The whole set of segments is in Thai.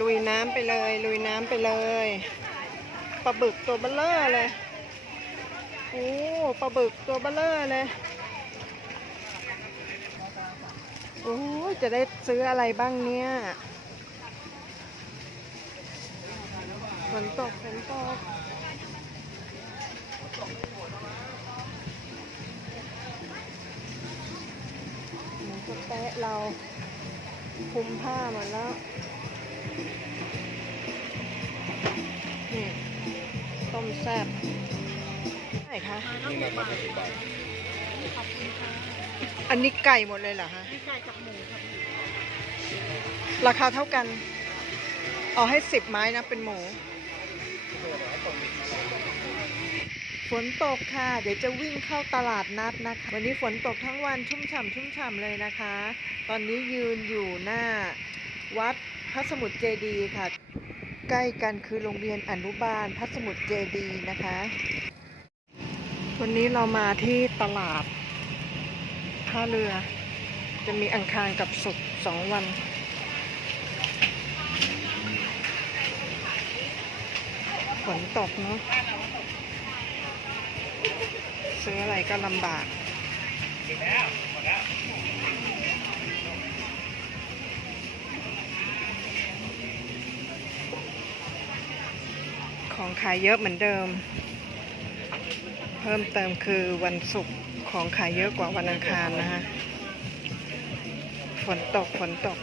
ลุยน้ำไปเลย ลุยน้ำไปเลยปลาบึกตัวเบลเลอร์เลยโอ้ปลาบึกตัวเบลเลอร์เลยโอ้จะได้ซื้ออะไรบ้างเนี่ยฝนตกฝนตกหมูสะเต๊ะเราคุมผ้าหมดแล้ว ต้มแซ่บไหนคะนี่มามาสิบบาทอันนี้ไก่หมดเลยเหรอฮะมีไก่กับหมูครับพี่ราคาเท่ากัน เอาให้สิบไม้นะเป็นหมู ฝนตกค่ะ เดี๋ยวจะวิ่งเข้าตลาดนัดนะคะ วันนี้ฝนตกทั้งวันชุ่มฉ่ำชุ่มฉ่ำเลยนะคะ ตอนนี้ยืนอยู่หน้าวัดพระสมุทรเจดีย์ค่ะ ใกล้กันคือโรงเรียนอนุบาลพระสมุทรเจดีนะคะ วันนี้เรามาที่ตลาดท่าเรือ จะมีอังคารกับศุกร์สองวันฝนตกเนาะซื้ออะไรก็ลำบาก ของขายเยอะเหมือนเดิม เพิ่มเติมคือวันศุกร์ของขายเยอะกว่าวันอังคารนะคะฝนตกฝนตก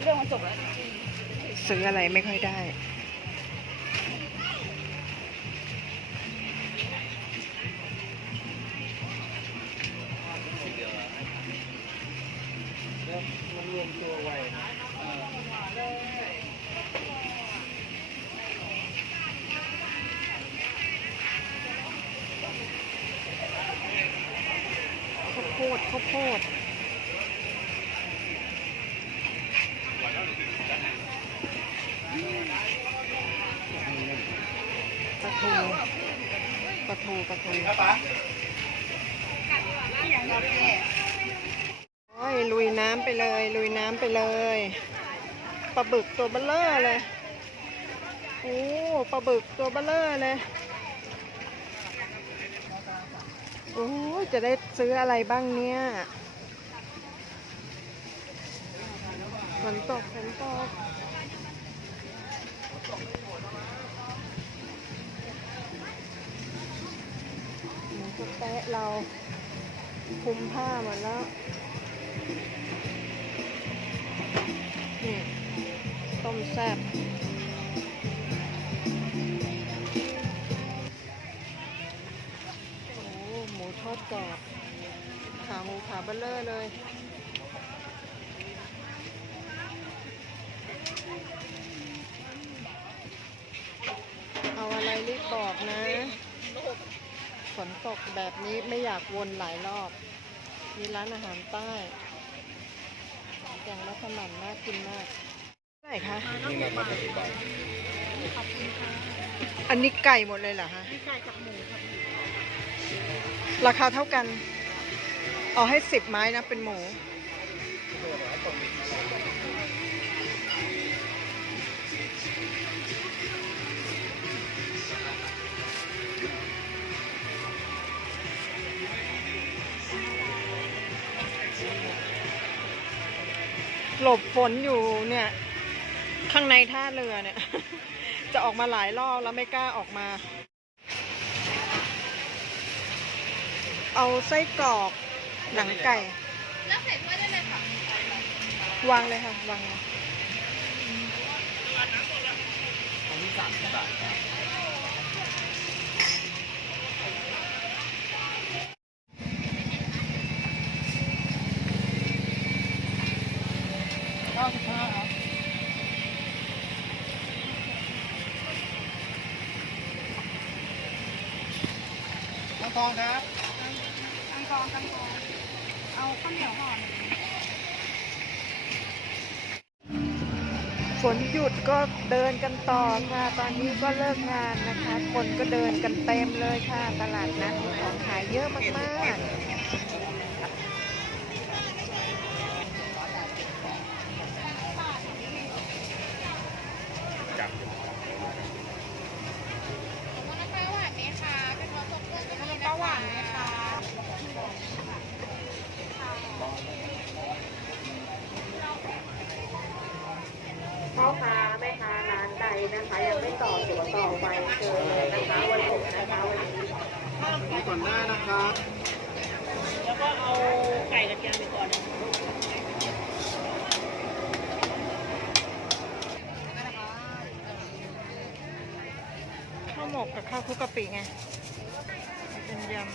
เรื่องมันจบแล้ว ซื้ออะไรไม่ค่อยได้ โพดข้าวโพดปลาทูปลาทูปลาทูครับป๋าโอ้ยลุยน้ำไปเลย ลุยน้ำไปเลยปลาบึกตัวเบลเลอร์เลยโอ้ปลาบึกตัวเบลเลอร์เลย โอ้จะได้ซื้ออะไรบ้างเนี่ยฝนตกฝนตกหมูสะเต๊ะเราคุมผ้าหมดแล้ว นี่ ต้มแซ่บ กรอบขาหมูขาเบลเลอร์เลย เอาอะไรรีบบอกนะฝนตกแบบนี้ไม่อยากวนหลายรอบ มีร้านอาหารใต้แกงมัสมั่นน่ากินมากเท่าไหร่คะนี่มามาสิบบาทขอบคุณค่ะอันนี้ไก่หมดเลยเหรอฮะมีไก่กับหมูครับพี่ ราคาเท่ากัน เอาให้สิบไม้นะเป็นหมู หลบฝนอยู่เนี่ย ข้างในท่าเรือเนี่ย จะออกมาหลายรอบแล้วไม่กล้าออกมา เอาไส้กรอกหนังไก่ แล้วใส่ถ้วยได้เลยค่ะวางเลยค่ะ วางเลยอันนี้สามสิบบาทครับเก้าสิบห้าครับน้ำทองครับตัง กองตังกองเอาข้าวเหนียวห่อหนึ่งฝนหยุดก็เดินกันต่อค่ะ ตอนนี้ก็เลิกงานนะคะ คนก็เดินกันเต็มเลยค่ะ ตลาดนัดของขายเยอะมากๆ นะคะ ยังไม่ต่อตัวต่อไปเลยนะคะวันศุกร์นะคะวันนี้มีก่อนหน้านะคะแล้วก็เอาไก่กระเทียมไปก่อนข้าวหมกกับข้าวคุกกะปิไงเป็นยำ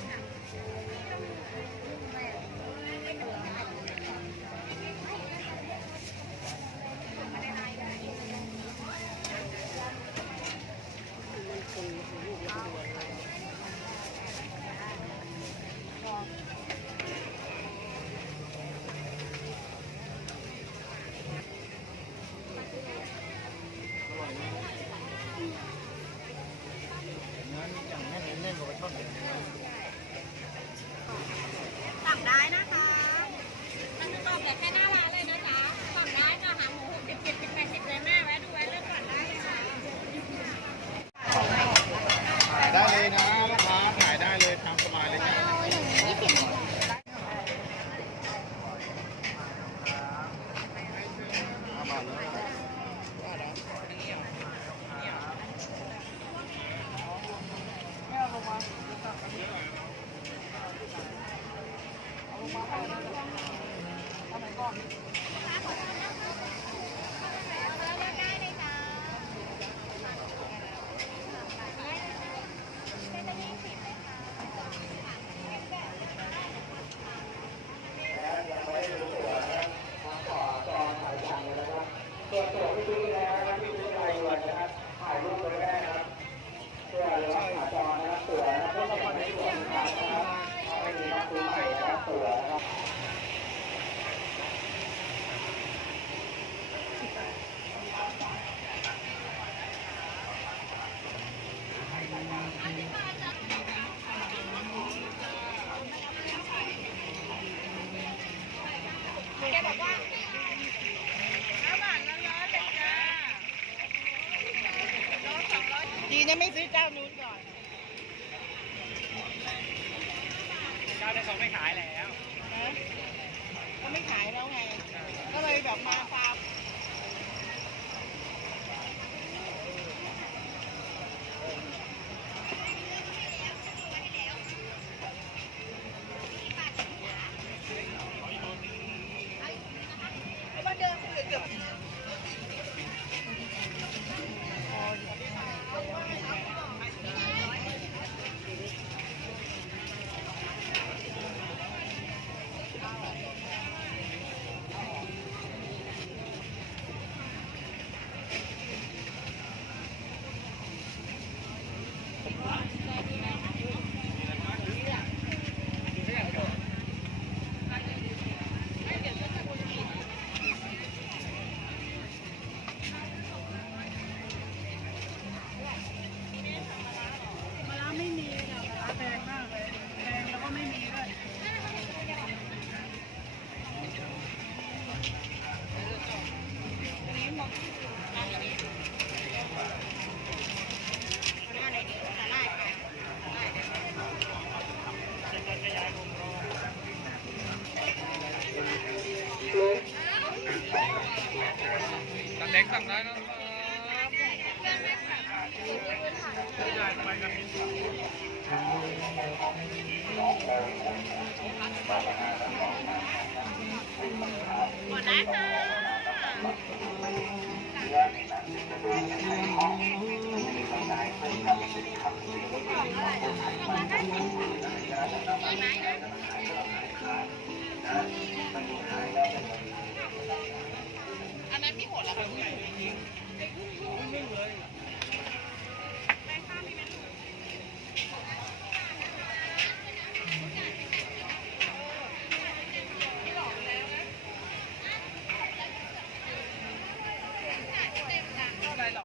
Yeah.